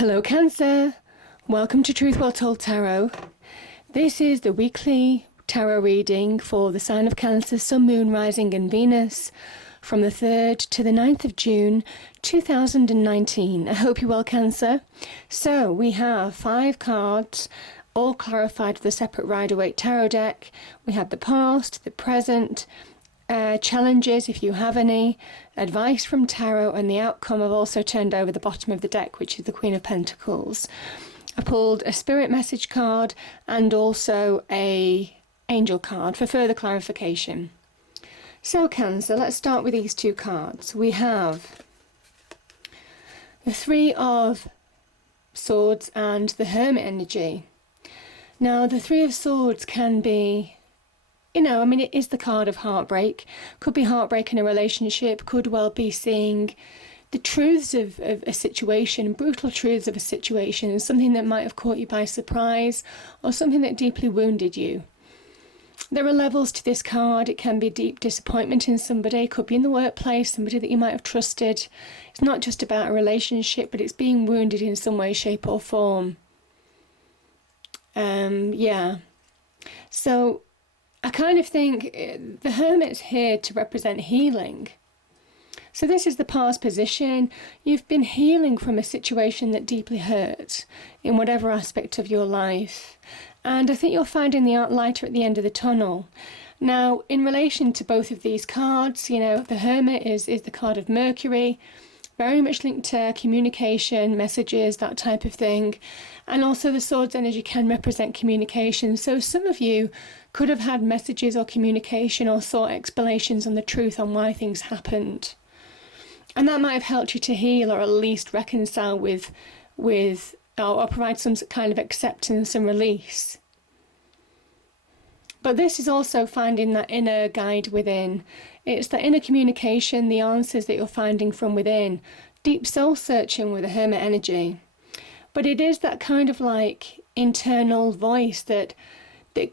Hello Cancer, welcome to Truth Well Told Tarot. This is the weekly tarot reading for the sign of Cancer, Sun, Moon, Rising and Venus from the 3rd to the 9th of June 2019. I hope you're well, Cancer. So we have 5 cards all clarified with a separate Rider-Waite tarot deck. We have the past, the present, challenges if you have any, advice from tarot, and the outcome. I've also turned over the bottom of the deck, which is the Queen of Pentacles. I pulled a spirit message card and also a angel card for further clarification. So Cancer, let's start with these 2 cards. We have the 3 of Swords and the Hermit energy. Now the 3 of Swords can be, it is the card of heartbreak. Could be heartbreak in a relationship, could well be seeing the truths of a situation, brutal truths of a situation, something that might have caught you by surprise or something that deeply wounded you. There are levels to this card. It can be deep disappointment in somebody, it could be in the workplace, somebody that you might have trusted. It's not just about a relationship, but it's being wounded in some way, shape or form. So I kind of think the Hermit's here to represent healing. So this is the past position. You've been healing from a situation that deeply hurt in whatever aspect of your life. And I think you're finding the lighter at the end of the tunnel. Now, in relation to both of these cards, the Hermit is the card of Mercury, very much linked to communication, messages, that type of thing. And also the Swords energy can represent communication. So some of you could have had messages or communication or sought explanations on the truth on why things happened. And that might have helped you to heal or at least reconcile with or provide some kind of acceptance and release. But this is also finding that inner guide within. It's the inner communication, the answers that you're finding from within. Deep soul searching with the Hermit energy. But it is that kind of like internal voice that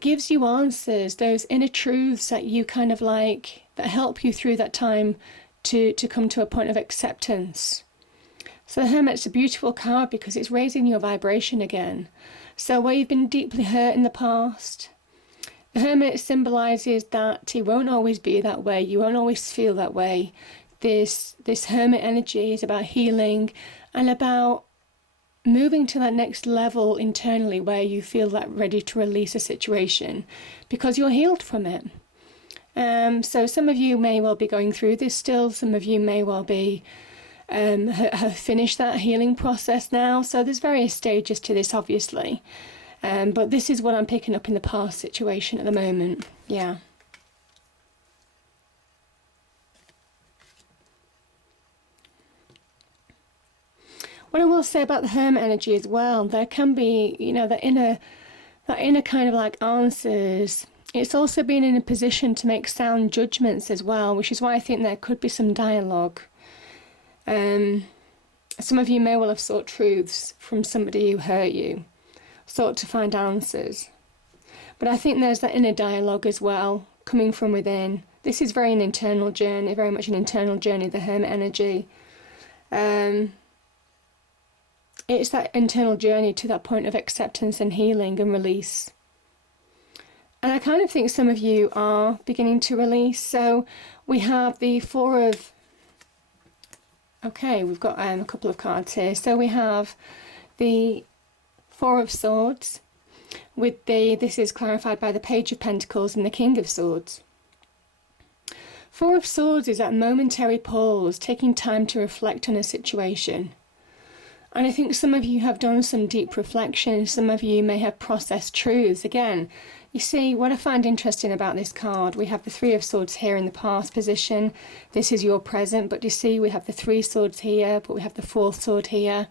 gives you answers, those inner truths that you kind of like, that help you through that time to come to a point of acceptance. So the Hermit's a beautiful card because it's raising your vibration again. So where you've been deeply hurt in the past, the Hermit symbolises that it won't always be that way. You won't always feel that way. This Hermit energy is about healing and about moving to that next level internally where you feel that ready to release a situation because you're healed from it. So some of you may well be going through this still. Some of you may well be have finished that healing process now. So there's various stages to this, obviously. But this is what I'm picking up in the past situation at the moment. Yeah. What I will say about the Hermit energy as well, there can be, that inner kind of like answers. It's also being in a position to make sound judgments as well, which is why I think there could be some dialogue. Some of you may well have sought truths from somebody who hurt you, sought to find answers. But I think there's that inner dialogue as well, coming from within. This is very much an internal journey, the Hermit energy. It's that internal journey to that point of acceptance and healing and release. And I kind of think some of you are beginning to release. So we have the 4 of... Okay, we've got a couple of cards here. So we have the 4 of Swords with this is clarified by the Page of Pentacles and the King of Swords. 4 of Swords is that momentary pause, taking time to reflect on a situation. And I think some of you have done some deep reflection. Some of you may have processed truths. Again, you see, what I find interesting about this card, we have the 3 of Swords here in the past position. This is your present, but you see we have the 3 swords here, but we have the 4th sword here.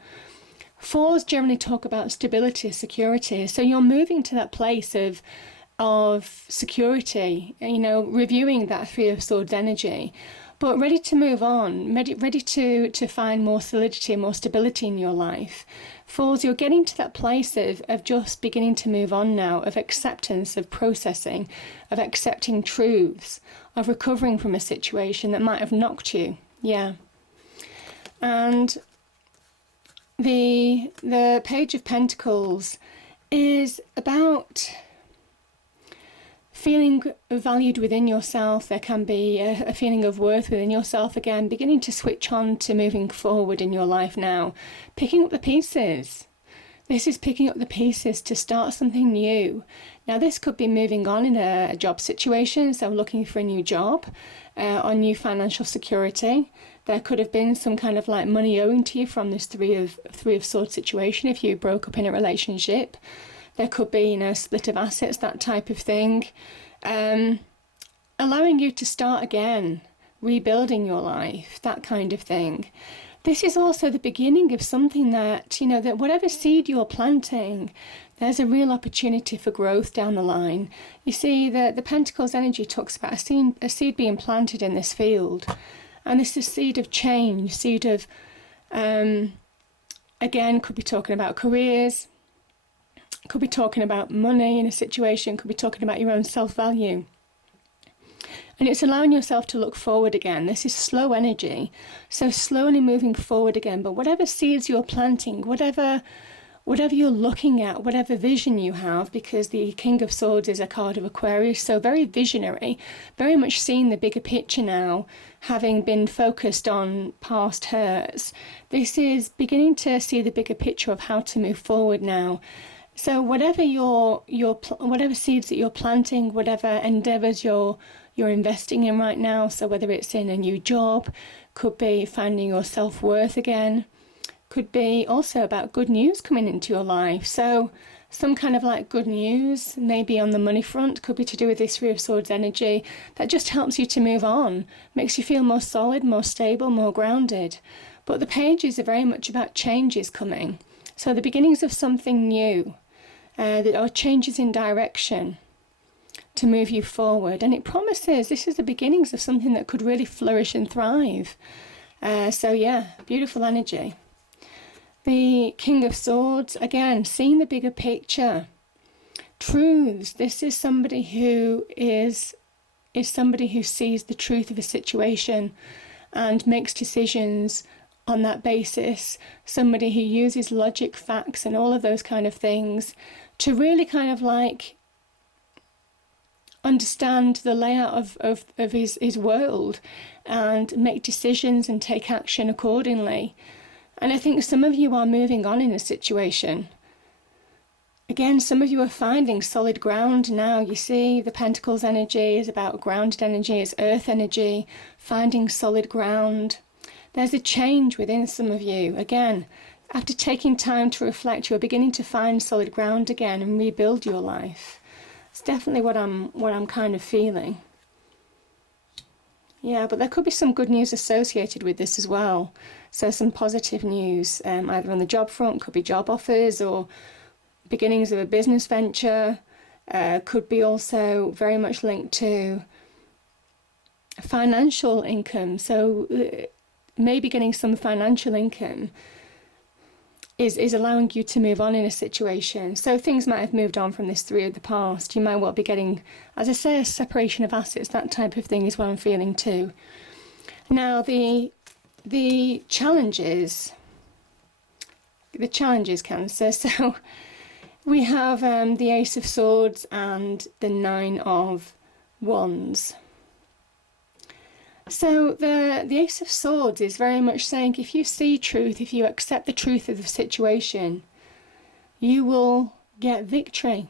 4s generally talk about stability, security. So you're moving to that place of security, reviewing that 3 of Swords energy. But ready to move on, ready to find more solidity and more stability in your life. 4s, you're getting to that place of just beginning to move on now, of acceptance, of processing, of accepting truths, of recovering from a situation that might have knocked you. Yeah. And the Page of Pentacles is about feeling valued within yourself. There can be a feeling of worth within yourself again, beginning to switch on to moving forward in your life now, picking up the pieces. This is picking up the pieces to start something new. Now, this could be moving on in a job situation, so looking for a new job or new financial security. There could have been some kind of like money owing to you from this Three of Swords situation if you broke up in a relationship. There could be, a split of assets, that type of thing. Allowing you to start again, rebuilding your life, that kind of thing. This is also the beginning of something that, that whatever seed you're planting, there's a real opportunity for growth down the line. You see, the Pentacles energy talks about a seed being planted in this field. And this is a seed of change, seed of, again, could be talking about careers, could be talking about money in a situation, could be talking about your own self-value. And it's allowing yourself to look forward again. This is slow energy, so slowly moving forward again. But whatever seeds you're planting, whatever you're looking at, whatever vision you have, because the King of Swords is a card of Aquarius, so very visionary, very much seeing the bigger picture now, having been focused on past hurts. This is beginning to see the bigger picture of how to move forward now. So whatever whatever seeds that you're planting, whatever endeavors you're investing in right now, so whether it's in a new job, could be finding your self-worth again, could be also about good news coming into your life. So some kind of like good news, maybe on the money front, could be to do with this Three of Swords energy, that just helps you to move on, makes you feel more solid, more stable, more grounded. But the pages are very much about changes coming. So the beginnings of something new, or changes in direction to move you forward. And it promises this is the beginnings of something that could really flourish and thrive. So yeah, beautiful energy. The King of Swords, again, seeing the bigger picture. Truths. This is somebody who is somebody who sees the truth of a situation and makes decisions on that basis. Somebody who uses logic, facts, and all of those kind of things to really kind of like understand the layout of his world and make decisions and take action accordingly. And I think some of you are moving on in a situation. Again, some of you are finding solid ground now. You see, the Pentacles energy is about grounded energy, it's earth energy, finding solid ground. There's a change within some of you. Again, after taking time to reflect, you're beginning to find solid ground again and rebuild your life. It's definitely what I'm kind of feeling. Yeah, but there could be some good news associated with this as well. So some positive news, either on the job front, could be job offers or beginnings of a business venture. Could be also very much linked to financial income. So maybe getting some financial income is allowing you to move on in a situation. So things might have moved on from this Three of the past. You might well be getting, as I say, a separation of assets. That type of thing is what I'm feeling too. Now the challenges, Cancer. So we have the Ace of Swords and the Nine of Wands. So the Ace of Swords is very much saying if you see truth, if you accept the truth of the situation, you will get victory.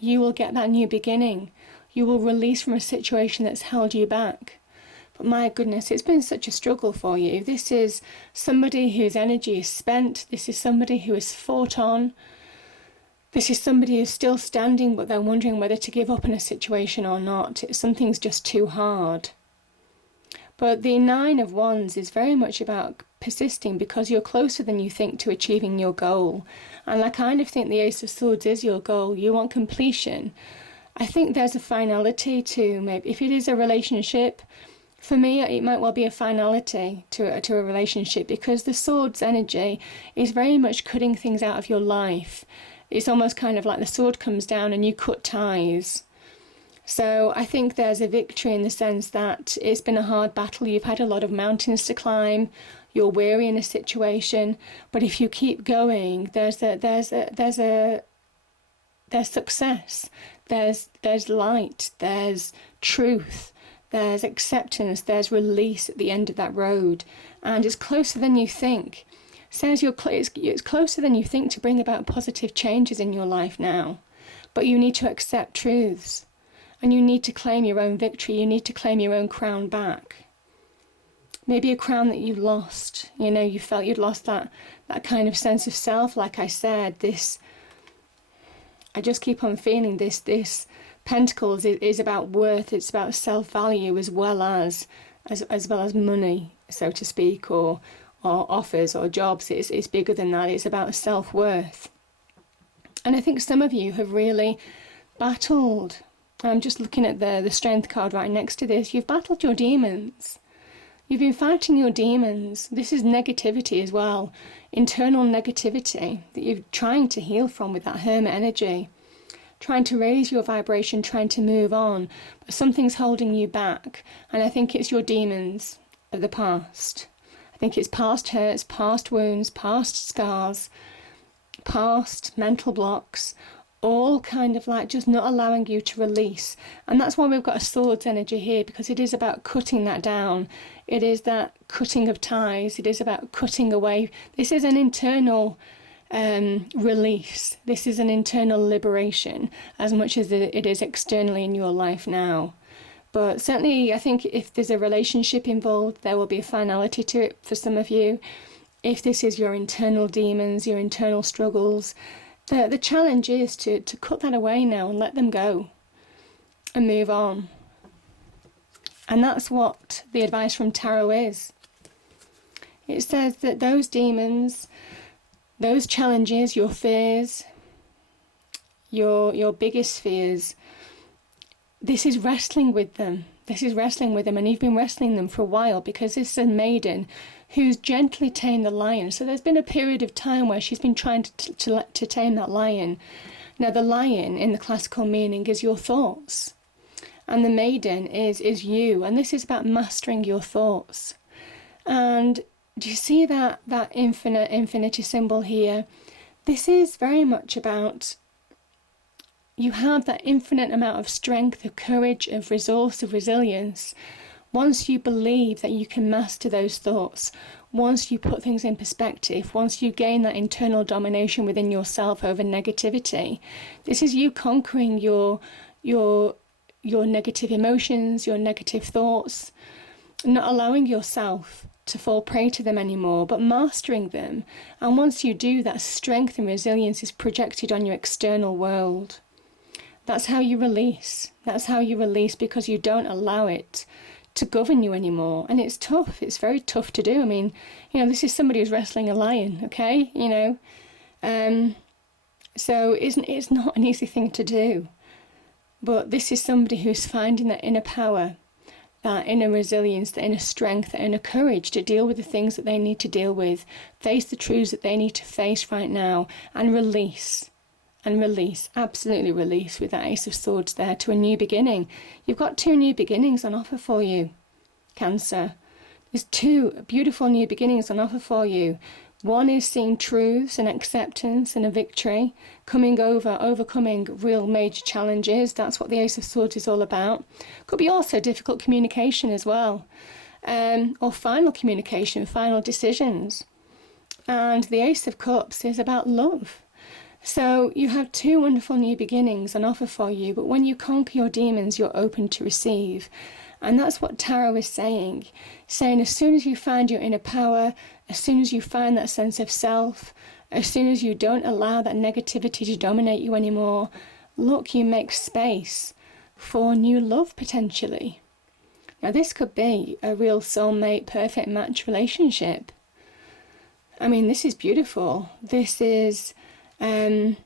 You will get that new beginning. You will release from a situation that's held you back. But my goodness, it's been such a struggle for you. This is somebody whose energy is spent. This is somebody who has fought on. This is somebody who's still standing, but they're wondering whether to give up in a situation or not. Something's just too hard. But the Nine of Wands is very much about persisting because you're closer than you think to achieving your goal. And I kind of think the Ace of Swords is your goal. You want completion. I think there's a finality to maybe, if it is a relationship, for me it might well be a finality to a relationship because the Swords energy is very much cutting things out of your life. It's almost kind of like the sword comes down and you cut ties. So I think there's a victory in the sense that it's been a hard battle. You've had a lot of mountains to climb. you're weary in a situation, but if you keep going, there's success, there's light, there's truth, there's acceptance, there's release at the end of that road, and it's closer than you think. Says it's closer than you think to bring about positive changes in your life now. But you need to accept truths, and you need to claim your own victory. You need to claim your own crown back. Maybe a crown that you lost. You know, you felt you'd lost that kind of sense of self. Like I said, I just keep on feeling this Pentacles is about worth. It's about self-value as well as money, so to speak, or offers or jobs. It's bigger than that. It's about self-worth. And I think some of you have really battled. I'm just looking at the strength card right next to this. You've battled your demons. You've been fighting your demons. This is negativity as well. Internal negativity that you're trying to heal from with that Hermit energy. Trying to raise your vibration, trying to move on. But something's holding you back. And I think it's your demons of the past. I think it's past hurts, past wounds, past scars, past mental blocks, all kind of like just not allowing you to release. And that's why we've got a swords energy here, because it is about cutting that down. It is that cutting of ties. It is about cutting away. This is an internal release. This is an internal liberation as much as it is externally in your life now. But certainly, I think if there's a relationship involved, there will be a finality to it for some of you. If this is your internal demons, your internal struggles, the challenge is to cut that away now and let them go and move on. And that's what the advice from Tarot is. It says that those demons, those challenges, your fears, your biggest fears, this is wrestling with them. This is wrestling with them, and you've been wrestling them for a while, because this is a maiden who's gently tamed the lion. So there's been a period of time where she's been trying to tame that lion. Now the lion in the classical meaning is your thoughts, and the maiden is you, and this is about mastering your thoughts. And do you see that infinity symbol here? This is very much about, you have that infinite amount of strength, of courage, of resource, of resilience. Once you believe that you can master those thoughts, once you put things in perspective, once you gain that internal domination within yourself over negativity, this is you conquering your negative emotions, your negative thoughts, not allowing yourself to fall prey to them anymore, but mastering them. And once you do, that strength and resilience is projected on your external world. That's how you release. That's how you release, because you don't allow it to govern you anymore. And it's tough. It's very tough to do. I mean, this is somebody who's wrestling a lion, okay? So it's not an easy thing to do. But this is somebody who's finding that inner power, that inner resilience, that inner strength, that inner courage to deal with the things that they need to deal with, face the truths that they need to face right now, and release. And release, absolutely release, with that Ace of Swords there, to a new beginning. You've got 2 new beginnings on offer for you, Cancer. There's 2 beautiful new beginnings on offer for you. One is seeing truths and acceptance and a victory, overcoming real major challenges. That's what the Ace of Swords is all about. Could be also difficult communication as well, or final communication, final decisions. And the Ace of Cups is about love. So you have 2 wonderful new beginnings on offer for you, but when you conquer your demons, you're open to receive. And that's what Tarot is saying as soon as you find your inner power, as soon as you find that sense of self, as soon as you don't allow that negativity to dominate you anymore, look, you make space for new love potentially. Now this could be a real soulmate, perfect match relationship. I mean, this is beautiful. This is a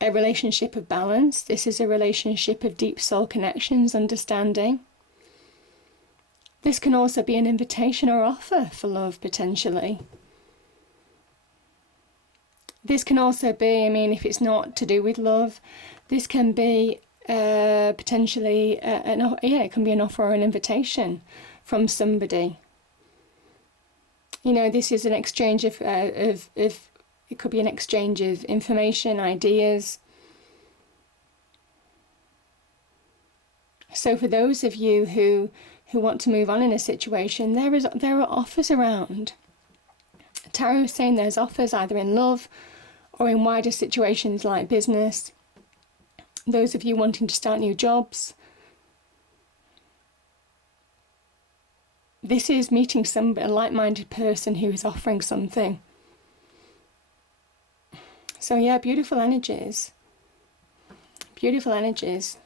relationship of balance. This is a relationship of deep soul connections, understanding. This can also be an invitation or offer for love, potentially. This can also be, if it's not to do with love, this can be potentially, it can be an offer or an invitation from somebody. You know, this is an exchange of it could be an exchange of information, ideas. So for those of you who want to move on in a situation, there are offers around. Tarot is saying there's offers either in love or in wider situations like business. Those of you wanting to start new jobs. This is meeting a like-minded person who is offering something. So yeah, beautiful energies. Beautiful energies.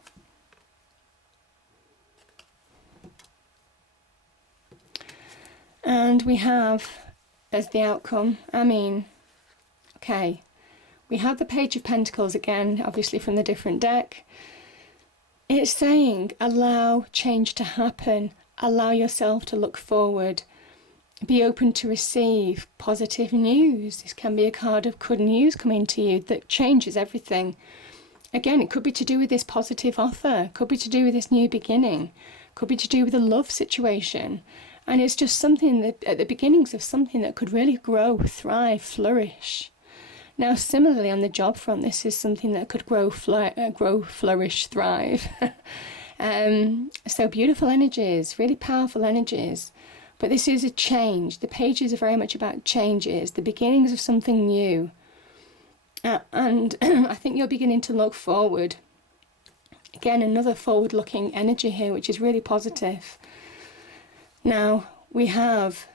And we have, as the outcome, okay, we have the Page of Pentacles again, obviously from the different deck. It's saying, allow change to happen. Allow yourself to look forward. Be open to receive positive news. This can be a card of good news coming to you that changes everything. Again, it could be to do with this positive offer. Could be to do with this new beginning. Could be to do with a love situation. And it's just something that at the beginnings of something that could really grow, thrive, flourish. Now, similarly on the job front, this is something that could grow, flourish, thrive. So beautiful energies, really powerful energies. But this is a change. The pages are very much about changes, the beginnings of something new. And I think you're beginning to look forward. Again, another forward-looking energy here, which is really positive. Now, we have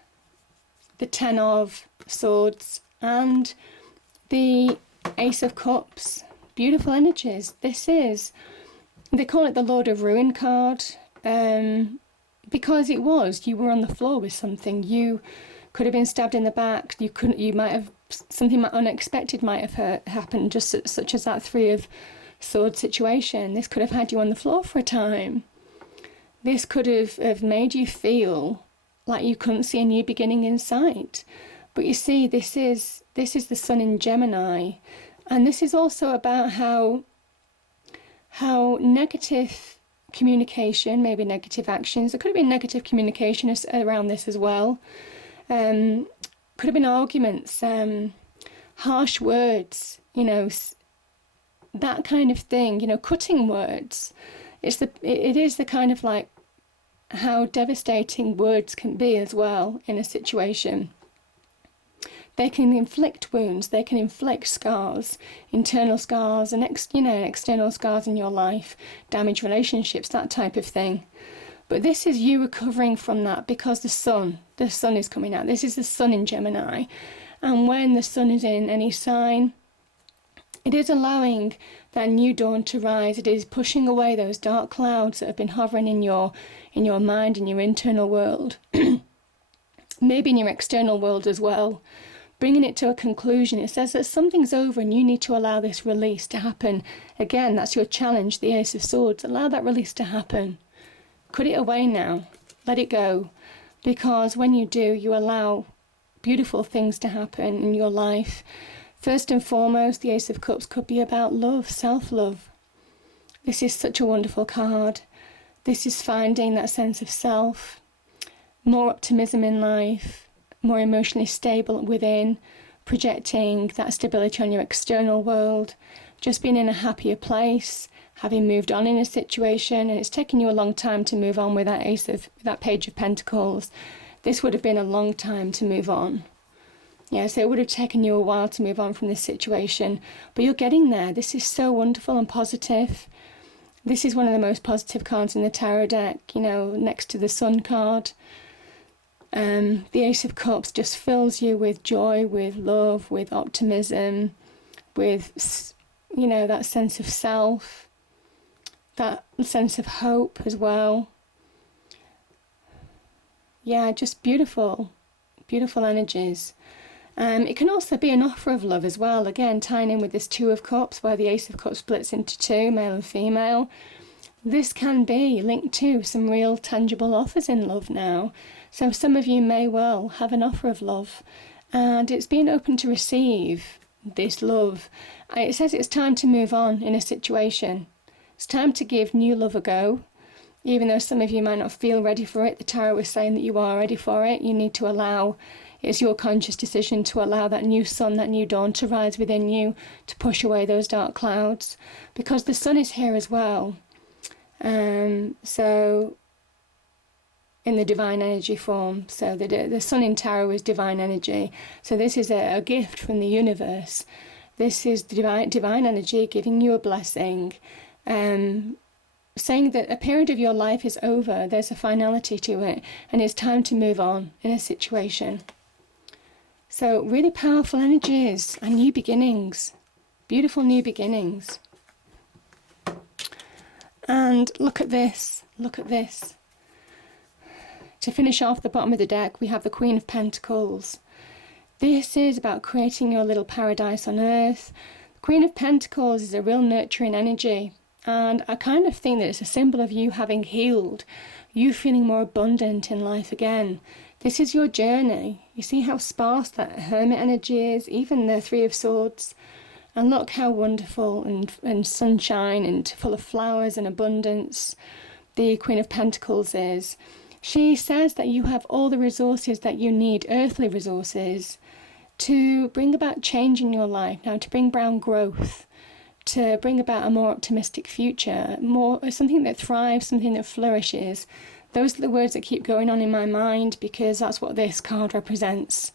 the Ten of Swords and the Ace of Cups. Beautiful energies. This is, they call it the Lord of Ruin card, because you were on the floor with something. You could have been stabbed in the back. You might have, something unexpected might have happened, just such as that Three of Swords situation. This could have had you on the floor for a time. This could have made you feel like you couldn't see a new beginning in sight. But you see, this is the Sun in Gemini. And this is also about how negative communication, maybe negative actions, there could have been negative communication around this as well. Could have been arguments, harsh words, that kind of thing, cutting words. It is the kind of like how devastating words can be as well in a situation. They can inflict wounds, they can inflict scars, internal scars and external scars in your life, damage relationships, that type of thing. But this is you recovering from that because the sun is coming out. This is the Sun in Gemini. And when the sun is in any sign, it is allowing that new dawn to rise. It is pushing away those dark clouds that have been hovering in your mind, in your internal world, maybe in your external world as well, bringing it to a conclusion. It says that something's over and you need to allow this release to happen. Again, that's your challenge, the Ace of Swords. Allow that release to happen. Put it away now. Let it go. Because when you do, you allow beautiful things to happen in your life. First and foremost, the Ace of Cups could be about love, self-love. This is such a wonderful card. This is finding that sense of self, more optimism in life, more emotionally stable within, projecting that stability on your external world, just being in a happier place, having moved on in a situation, and it's taken you a long time to move on with that Page of Pentacles. This would have been a long time to move on. Yeah, so it would have taken you a while to move on from this situation, but you're getting there. This is so wonderful and positive. This is one of the most positive cards in the tarot deck, next to the Sun card. The Ace of Cups just fills you with joy, with love, with optimism, with, that sense of self, that sense of hope as well. Yeah, just beautiful, beautiful energies. It can also be an offer of love as well, again tying in with this Two of Cups where the Ace of Cups splits into two, male and female. This can be linked to some real tangible offers in love now. So some of you may well have an offer of love and it's being open to receive this love. It says it's time to move on in a situation. It's time to give new love a go. Even though some of you might not feel ready for it, the tarot is saying that you are ready for it. You need to allow It's your conscious decision to allow that new sun, that new dawn to rise within you, to push away those dark clouds, because the sun is here as well. So in the divine energy form. So the sun in tarot is divine energy. So this is a gift from the universe. This is the divine energy giving you a blessing, saying that a period of your life is over. There's a finality to it, and it's time to move on in a situation. So really powerful energies and new beginnings, beautiful new beginnings. And look at this, look at this. To finish off the bottom of the deck, we have the Queen of Pentacles. This is about creating your little paradise on earth. The Queen of Pentacles is a real nurturing energy. And I kind of think that it's a symbol of you having healed, you feeling more abundant in life again. This is your journey. You see how sparse that Hermit energy is, even the Three of Swords. And look how wonderful and sunshine and full of flowers and abundance the Queen of Pentacles is. She says that you have all the resources that you need, earthly resources, to bring about change in your life, now to bring about growth, to bring about a more optimistic future, something that thrives, something that flourishes. Those are the words that keep going on in my mind, because that's what this card represents.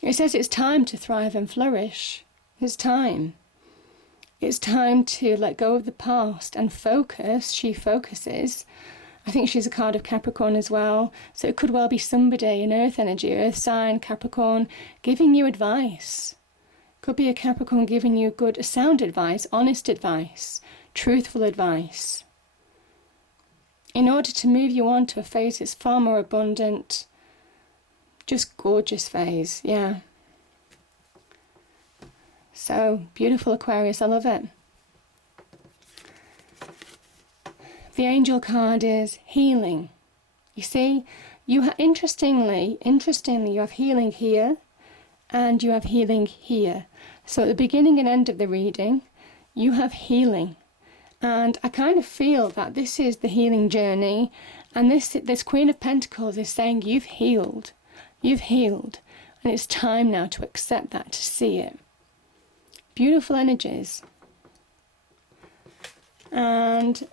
It says it's time to thrive and flourish. It's time. It's time to let go of the past and focus. She focuses. I think she's a card of Capricorn as well. So it could well be somebody in earth energy, earth sign, Capricorn, giving you advice. Could be a Capricorn giving you good, sound advice, honest advice, truthful advice, in order to move you on to a phase that's far more abundant, just gorgeous phase, yeah. So, beautiful Aquarius, I love it. The angel card is healing. You see, interestingly, you have healing here, and you have healing here. So at the beginning and end of the reading, you have healing. And I kind of feel that this is the healing journey, and this Queen of Pentacles is saying you've healed, and it's time now to accept that, to see it. Beautiful energies. And,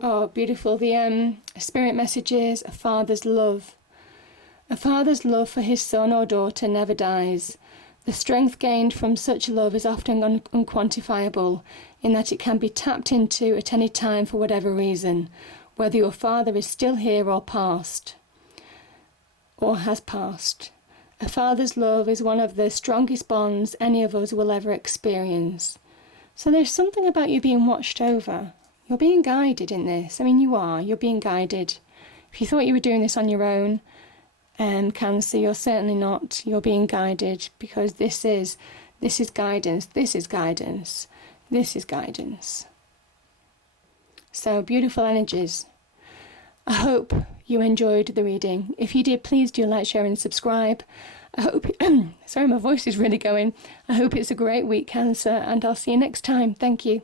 oh, beautiful, the spirit messages, a father's love. A father's love for his son or daughter never dies. The strength gained from such love is often unquantifiable, in that it can be tapped into at any time for whatever reason, whether your father is still here or past, or has passed. A father's love is one of the strongest bonds any of us will ever experience. So there's something about you being watched over. You're being guided in this. I mean, you're being guided. If you thought you were doing this on your own, Cancer, you're certainly not. You're being guided, because this is guidance, this is guidance, this is guidance. So, beautiful energies. I hope you enjoyed the reading. If you did, please do like, share and subscribe. I hope, sorry, my voice is really going. I hope it's a great week, Cancer, and I'll see you next time. Thank you.